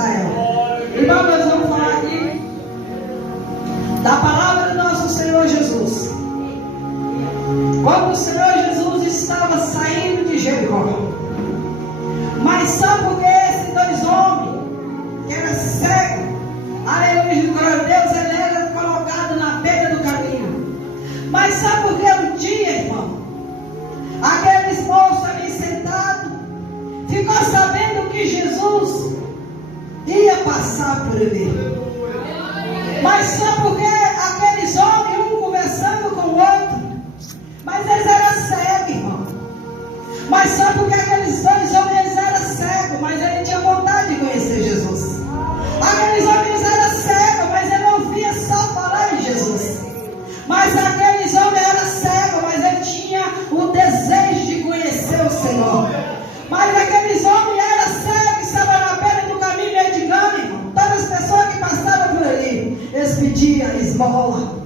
Israel. Irmão, nós vamos falar aqui da palavra do nosso Senhor Jesus. Quando o Senhor Jesus estava saindo de Jericó, mas sabe por que esses dois homens, que eram cegos, aleluia, glória a Deus, ele era colocado na beira do caminho? Mas sabe por que um dia, irmão, aqueles moços ali sentados, ficou sabendo que Jesus ia passar por ali? Mas sabe por que aqueles homens, um conversando com o outro, mas eles eram cegos, irmão? Mas sabe por que aqueles dois homens, eles eram cegos, mas ele tinha vontade de conhecer Jesus? Aqueles homens eram cegos, mas ele ouvia só falar em Jesus. Mas aqueles homens eram cegos, mas ele tinha o desejo de conhecer o Senhor. Mas aqueles homens eram cegos, estavam na beira do caminho mendigando, irmão. Todas as pessoas que passavam por ali, eles pediam esmola,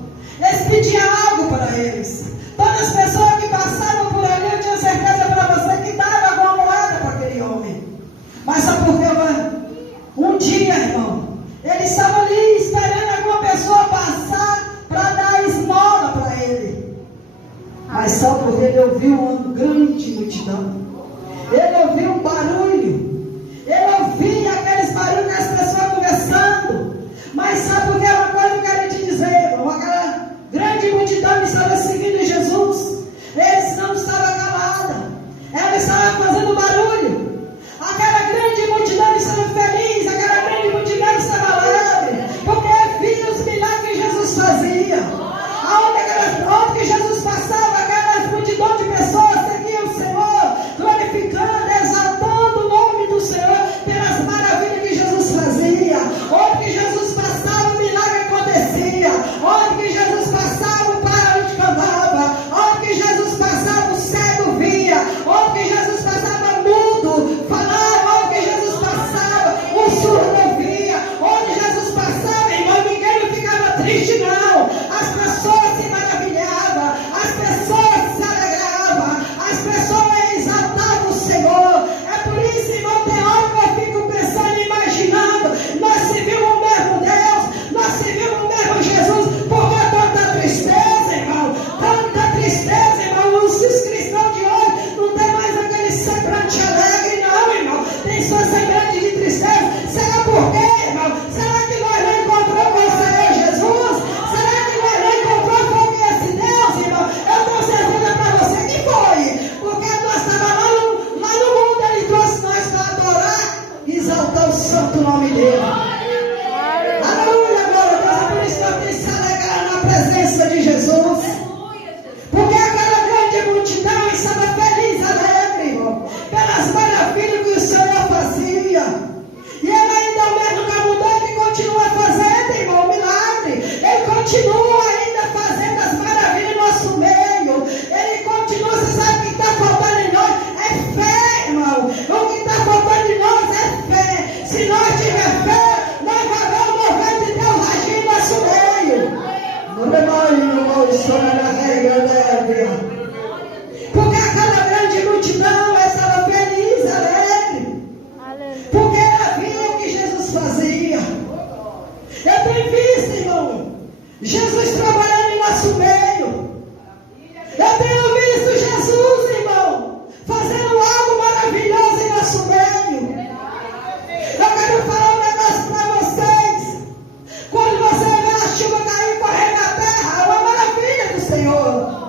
eles pediam algo para eles. Todas as pessoas que passavam por ali, eu tinha certeza para você que dava alguma moeda para aquele homem. Mas sabe por quê, mano? Um dia, irmão, ele estava ali esperando alguma pessoa passar para dar esmola para ele. Mas só porque ele ouviu uma grande multidão, ele ouviu um barulho, ele ouvia aqueles barulhos das pessoas conversando. Mas sabe por que? Uma coisa que eu quero te dizer, irmão, aquela grande multidão estava seguindo Jesus, eles não estavam calados, ela estava fazendo barulho. Aquela grande multidão estava feliz, aquela grande multidão estava alegre, porque via os milagres que Jesus fazia. Onde que Jesus passava, aquela multidão de pessoas seguiam o Senhor, glorificando, exaltando o nome do Senhor pelas maravilhas que Jesus fazia. Onde que Jesus passava, o milagre acontecia. Onde que Jesus passava, o paralítico andava. Onde que Jesus passava, o cego via. Onde que Jesus passava, mudo falava. Onde que Jesus passava, o surdo ouvia. Onde Jesus passava, irmão, ninguém não ficava triste, não. As pessoas se maravilhavam, as pessoas se alegravam, as pessoas exaltavam o Senhor. É por isso, irmão, tem hora que eu fico pensando e imaginando, nós servimos o mesmo Deus, nós servimos o mesmo Jesus. Por que tanta tristeza, irmão? Tanta tristeza, irmão. Os cristãos de hoje não tem mais aquele semblante alegre, não, irmão. Tem só semblante de tristeza. Será por quê, irmão? Será que nós não encontramos com o Senhor Jesus? Será que nós não encontramos com esse Deus, irmão? Eu tenho certeza para você que foi. Porque nós estávamos lá no mundo, ele trouxe nós para adorar e exaltar o santo nome dele. Aleluia, glória a Deus. É por isso que eu tenho que se alegrar na presença de Jesus. Porque aquela grande multidão estava feliz, alegre, irmão, pelas maravilhas que o Senhor fazia. E ele ainda é o mesmo que mudou, ele continua fazendo, irmão, milagre. Ele continua ainda fazendo as maravilhas no nosso meio. Ele continua, você sabe o que está faltando em nós? É fé, irmão. O que está faltando em nós é fé. Se nós tiver fé, nós vamos ver o mover de Deus agir em nosso meio. Porque aquela grande multidão estava feliz, alegre, porque ela via o que Jesus fazia. Eu tenho visto, irmão, Jesus trabalhando em nosso meio. Eu tenho visto Jesus, irmão, fazendo algo maravilhoso em nosso meio. Eu quero falar um negócio para vocês. Quando você vê a chuva cair, correr na terra, é uma maravilha do Senhor.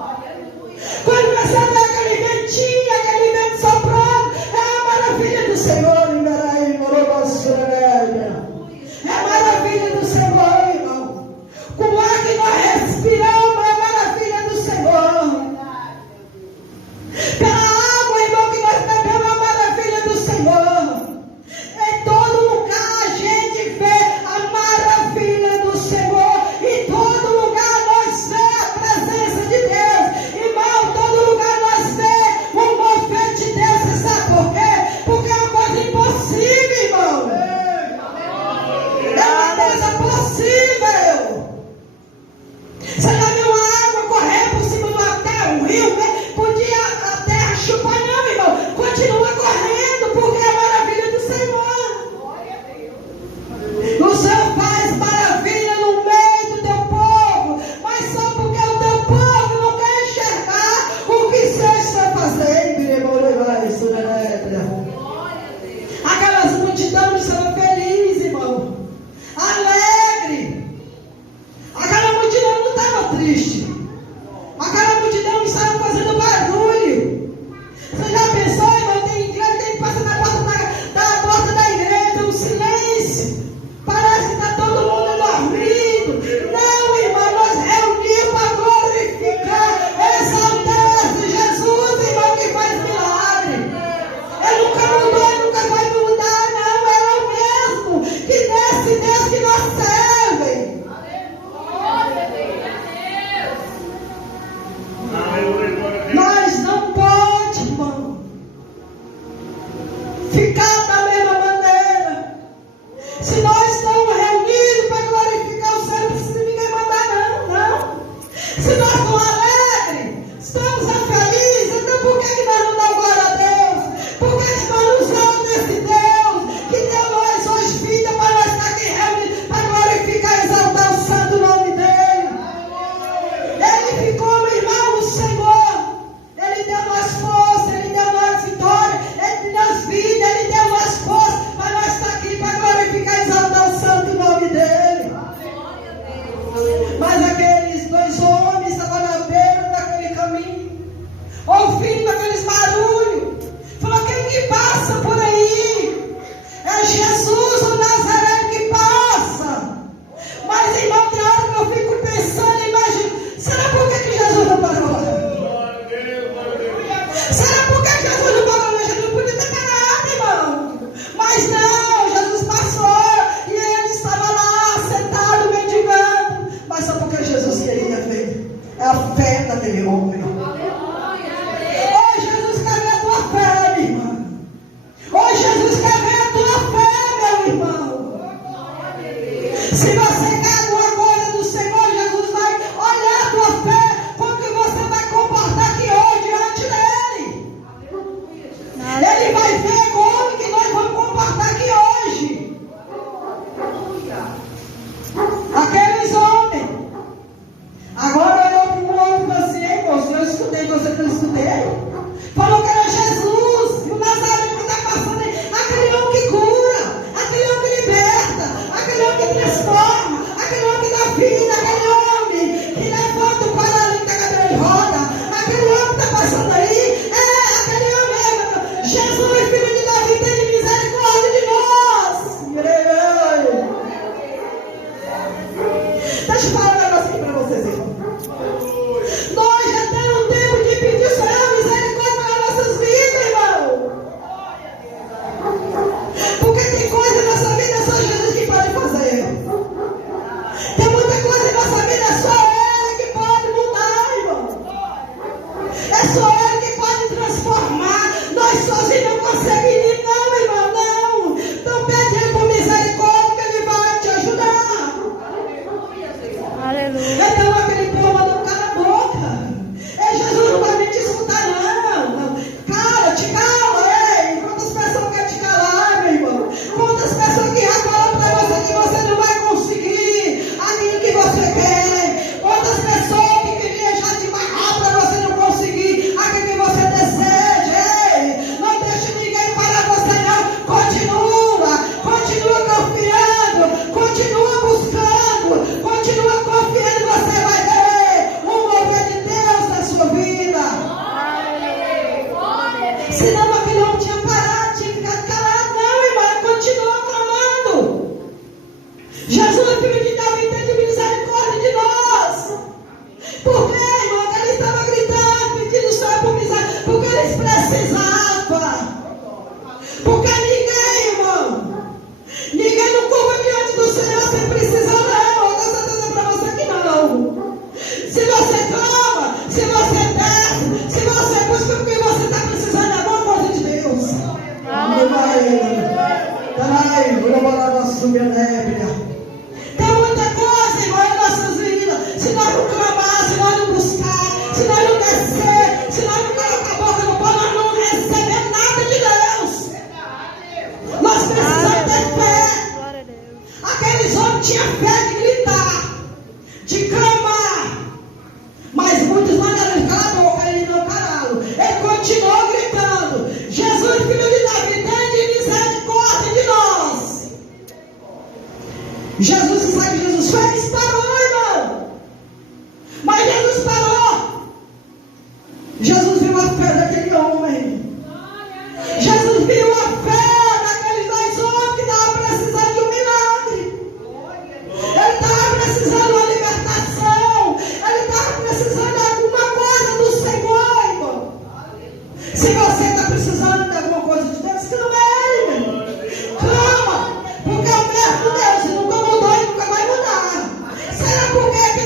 Se nós estamos reunidos para glorificar o Senhor, não precisa ninguém mandar, não. Se nós estamos alegres, estamos felizes, então por que nós não damos glória a Deus? Por que nós não usamos desse Deus que deu nós hoje vida para nós estar aqui reunidos para glorificar e exaltar o santo nome dele? Ele ficou, meu irmão, o Senhor. Ele deu nós força, ele deu nós vitória, ele deu nós vida, ele deu nós força para nós estar aqui para glorificar e exaltar o santo nome dele. Mas aqueles dois homens estavam na beira daquele caminho, ouvindo aqueles barulhos. Falou: quem que passa por aí? É Jesus, o Nazareno, que passa. Mas, irmão, tem hora que eu fico pensando, imagino, será por que Jesus não parou? Será por que Jesus não parou? Jesus não podia ter parado, irmão. Mas não, Jesus passou e ele estava lá, sentado, mendigando. Mas só porque Jesus queria ver. É a fé daquele homem. Oh, Jesus quer ver a tua fé, minha irmã. Oh, Jesus quer ver a tua fé, meu irmão. Se você quer alguma coisa do Senhor, Jesus vai olhar a tua fé, como que você vai comportar aqui hoje diante dele. Ele vai ver como que nós vamos comportar aqui hoje. Aqueles homens. Agora olhou para um homem e falou assim: ei, moço, eu escutei, você não escutei? Falou que era Jesus, o Nazareno que está passando aí. Aquele homem que cura, aquele homem que liberta, aquele homem que transforma, aquele homem que dá vida, aquele homem que levanta o paralítico da cadeira de roda, aquele homem que está passando aí. É, aquele homem, Jesus, filho de Davi, tem misericórdia de nós. Deixa eu falar um negócio aqui para vocês, irmão. Nós já temos tempo de pedir ao Senhor misericórdia para nossas vidas, irmão. Porque tem coisa na nossa vida só Jesus que pode fazer. Tem muita coisa na nossa vida só Ele que pode mudar, irmão. É só Ele que pode transformar. Nós sozinhos não conseguimos, não, irmão, não. Então pede Ele por misericórdia que Ele vai te ajudar. Aleluia. Então aquele povo mandou cala a boca. Ei, Jesus não vai nem te escutar, não. Cala, ei. Quantas pessoas querem te calar, meu irmão? Quantas pessoas que já falam para você que você não vai conseguir aquilo que você quer? Quantas pessoas que queriam já te barrar para você não conseguir aquilo que você deseja? Ei, não deixe ninguém parar você, não. Continua confiando, continua buscando, continua confiando, você vai ver o mover de Deus na sua vida. Senão aquele homem tinha parado, tinha ficado calado. Não, irmão, continua clamando. Jesus, filho de Davi, tem misericórdia de nós. Por quê, irmão? Que ele estava gritando, pedindo o Senhor por misericórdia, porque eles precisavam. Porque ninguém não curva diante do Senhor sem precisar, não. Eu estou dizendo para você que não. Se você clama, se você desce, se você busca porque você está precisando de alguma coisa de Deus. Tem muita coisa, irmão, em nossas vidas. Se nós não clamar, se nós não buscar, se nós não descer, se nós não colocar a boca no pão, nós não recebemos nada de Deus. Nós precisamos ter fé. Glória a Deus. Aqueles homens tinham fé de gritar, de clamar. Mas muitos mandaram calar a boca, ele não calaram. Ele continuou gritando: Jesus, filho de Davi, tem misericórdia de nós. Jesus, sabe o que Jesus fez? Parou, irmão. Mas Jesus parou. Jesus viu a fé daquele homem. Jesus viu a fé daqueles dois homens que estavam precisando de um milagre. Ele estava precisando de uma libertação. Ele estava precisando de alguma coisa do Senhor, irmão. Se você está precisando de alguma coisa de Deus, clama a Ele, irmão. Clama, porque o mesmo Deus nunca mudou e nunca vai mudar. Será por que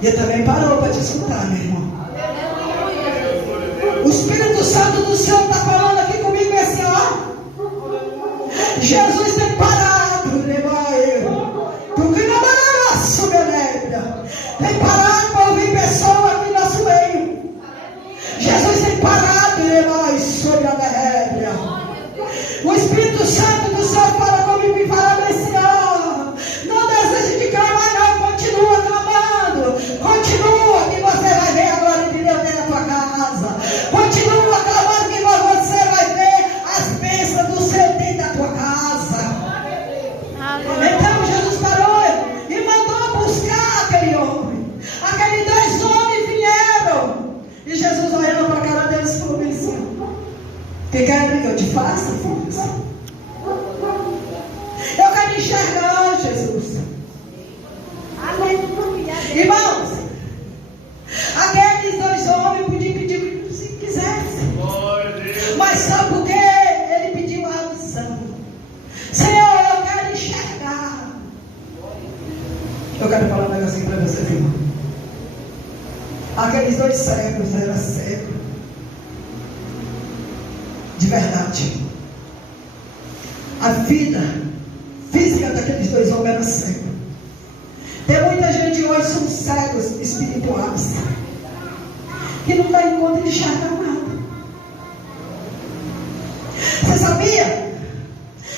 E ele também parou para te escutar, meu irmão. O Espírito Santo do Senhor está falando aqui comigo assim, ó. Jesus tem parado, porque não vai subir a tem parado para ouvir pessoas aqui no nosso meio. Jesus tem parado, sobre a nébia. O Espírito Santo do Senhor fala comigo e fala assim, ó. Não deseje de clamar, não. Continua clamando. Continua que você vai ver a glória de Deus dentro da tua casa. Continua clamando que você vai ver as bênçãos do Senhor dentro da tua casa. Então Jesus parou e mandou buscar aquele homem. Aqueles 2 homens vieram. E Jesus olhou para a cara deles e falou assim: que quer que eu te faça, filhos? Eu quero enxergar, Jesus. Irmãos, aqueles 2 homens podiam pedir o que quisesse. Mas sabe por quê? Ele pediu a visão. Senhor, eu quero enxergar. Eu quero falar um negocinho para você, filho. Aqueles 2 cegos eram cegos. De verdade. A vida física daqueles 2 homens era cega. Tem muita gente hoje são cegos espirituais que não dá conta de enxergar nada. Você sabia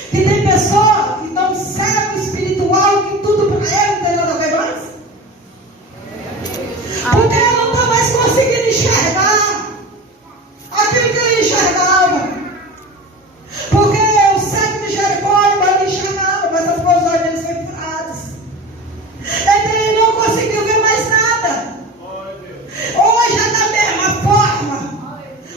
que tem pessoas que estão cego espiritual que tudo para ele não tem nada a ver mais? Porque ele não está mais conseguindo enxergar aquilo que ele enxergava. Porque o cego de Jericó ele enxergava, mas as coisas olhos dele sempre furadas. Então ele não conseguiu ver mais nada. Hoje é da mesma forma.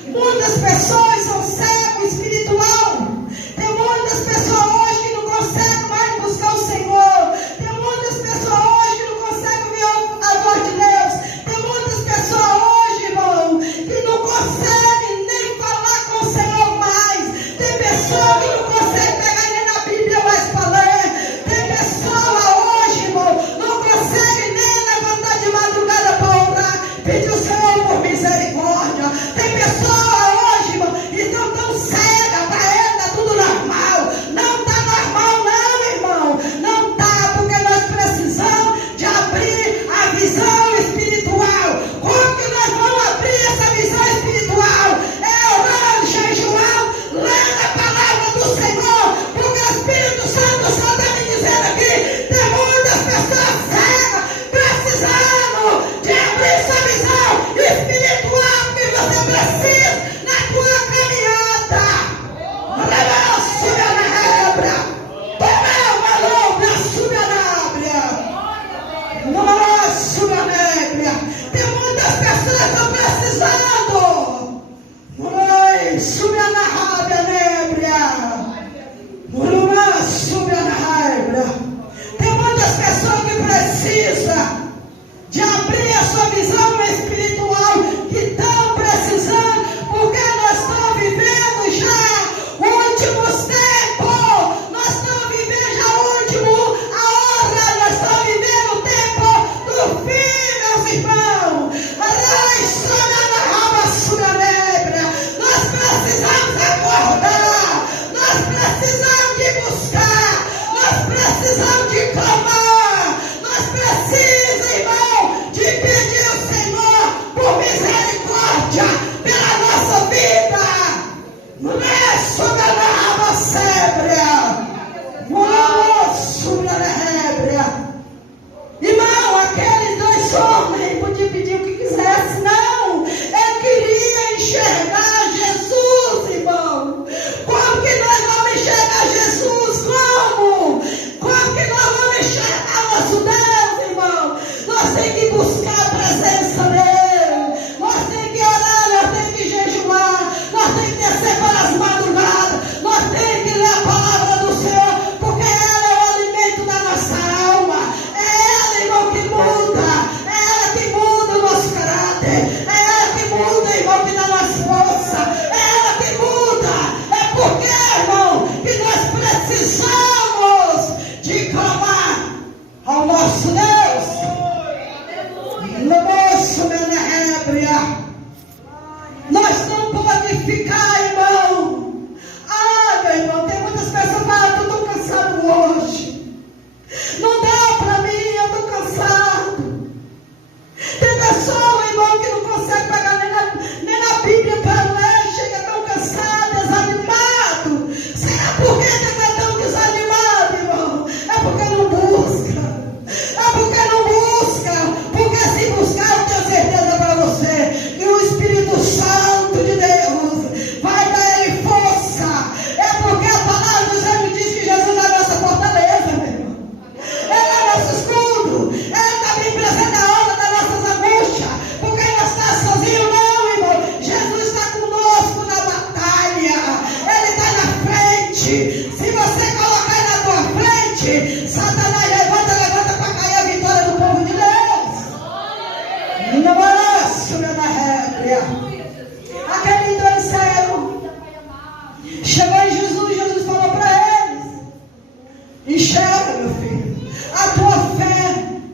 Muitas pessoas são cegos espiritual. Tem muitas pessoas hoje que não conseguem mais buscar o Senhor. Tem muitas pessoas hoje que não conseguem ver a voz de Deus. Tem muitas pessoas hoje, irmão, que não conseguem nem falar com o Senhor mais. Tem pessoas que não conseguem pegar nem na Bíblia mais para ler. Tem pessoas hoje, irmão, não conseguem nem levantar de madrugada para orar, pedir o Senhor por misericórdia. Tem pessoas hoje, irmão, que estão tão cegas para ele, está tudo normal. Não está normal não, irmão. Não está, porque nós precisamos de abrir a visão espiritual. Como que nós vamos abrir essa visão espiritual? É orando, jejuando, lendo a palavra do Senhor, porque o Espírito Santo só está me dizendo aqui, tem muitas pessoas cegas precisando de abrir sua visão espiritual que você precisa na tua caminhada. Sube a nébria. Toma uma lombra, sube a nébria. Sube a nébria. Tem muitas pessoas que estão precisando. Sube a nébria. Sube a nébria. Tem muitas pessoas que precisam de abrir a sua visão espiritual, que estão precisando, porque nós estamos vivendo já últimos tempos. Nós estamos vivendo já a hora, nós estamos vivendo o tempo do fim, meus irmãos. Nós precisamos acordar, nós precisamos de buscar, nós precisamos de clamar, nós precisamos, irmão, de pedir ao Senhor por misericórdia pela nossa vida. Não é sobre a nova sébria, não sobre a nébria. Irmão, aqueles 2 homens podiam pedir o que quisesse, não. Ele queria enxergar Jesus, irmão. Como que nós vamos enxergar Jesus? Como? Como que nós vamos enxergar nosso Deus, irmão? Nós temos que buscar a presença dele. Nós temos que orar, nós temos que jejuar, nós temos que descer para as madrugadas, nós temos que ler a palavra do Senhor, porque ela é o alimento da nossa alma. É ela, irmão, que muda. É ela que muda o nosso caráter. É ela que muda, irmão, que dá nossa força.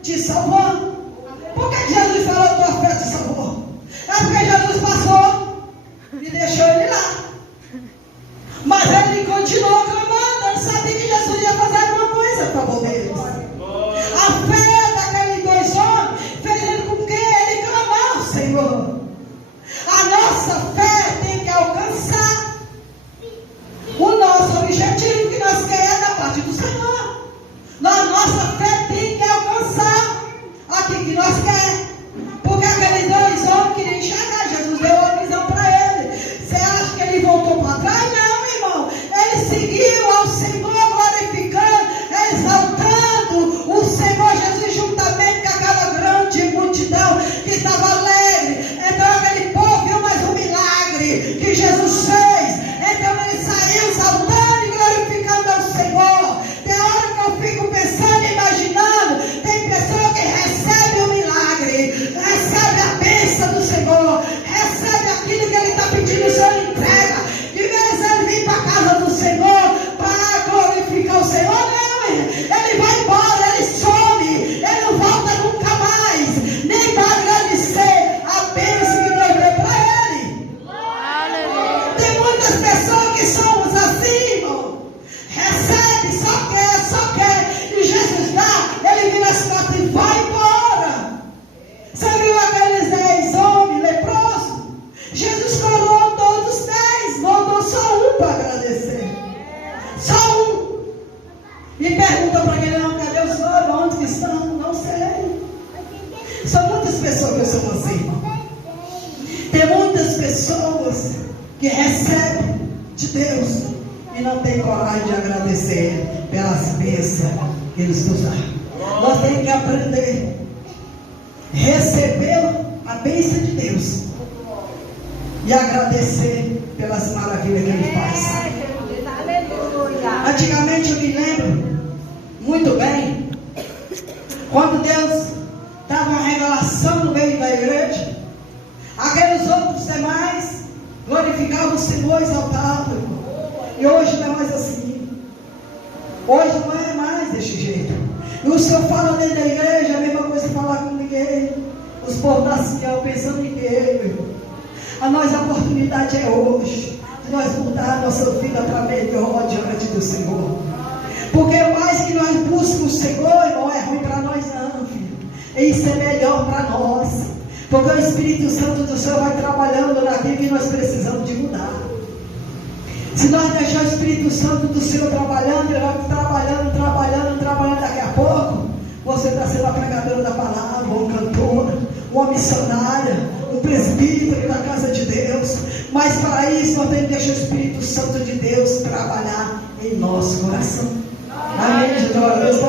te salvou. Por que Jesus falou que tua fé te salvou? É porque Jesus passou e deixou ele lá. Mas ele continuou clamando. Ele sabia que Jesus ia fazer alguma coisa para poder. A fé daqueles dois homens fez com que ele clamasse ao Senhor. A nossa fé tem que alcançar o nosso objetivo que nós queremos da parte do Senhor. A nossa fé tem que alcançar aquilo que nós queremos. Porque aqueles dois homens queriam enxergar. Jesus deu a visão para ele. Você acha que ele voltou para trás? Não, irmão. Ele seguiu ao Senhor, glorificando, exaltando o Senhor Jesus juntamente com aquela grande multidão que estava alegre. Então aquele povo viu mais um milagre que Jesus fez. Então ele saiu saltando e glorificando ao Senhor. Tem hora que eu fico pensando e imaginando. Tem pessoa que recebe o milagre, recebe a bênção do Senhor, recebe aquilo que ele está pedindo, o Senhor entrega. De vez ele vem para a casa do Senhor para glorificar o Senhor. Não, ele vai embora, ele some, ele não volta nunca mais, nem para agradecer a bênção que Deus deu para ele. Tem muitas pessoas que somos assim, irmão. Recebe, só quer. E Jesus dá, ele vira as costas e vai embora. Você viu aqueles 10 homens leprosos? Jesus coroou todos os 10, voltou só um para agradecer. Só um. E pergunta para aquele não, cadê os outros? Onde que estão? Não sei. São muitas pessoas que são assim, irmão. Tem muitas pessoas que recebem de Deus e não tem coragem de agradecer pelas bênçãos que Ele nos dá. Nós temos que aprender a receber a bênção de Deus e agradecer pelas maravilhas que Ele faz. Antigamente eu me lembro muito bem quando Deus dava uma revelação no meio da igreja. Aqueles outros demais glorificavam o Senhor, exaltavam. E hoje não é mais assim. Hoje não é mais desse jeito. E o Senhor fala dentro da igreja, a mesma coisa que falar com ninguém. Os povos da Sião pensando em quê? A nossa oportunidade é hoje. De nós mudar a nossa vida para melhor diante do Senhor. Porque mais que nós buscamos o Senhor, irmão, é ruim para nós não, filho. Isso é melhor para nós. Porque o Espírito Santo do Senhor vai trabalhando naquilo que nós precisamos de mudar. Se nós deixar o Espírito Santo do Senhor trabalhando, ele vai trabalhando, daqui a pouco, você está sendo a pregadora da palavra, uma cantora, uma missionária, um presbítero da casa de Deus. Mas para isso nós temos que deixar o Espírito Santo de Deus trabalhar em nosso coração. Amém, gente? Glória a Deus.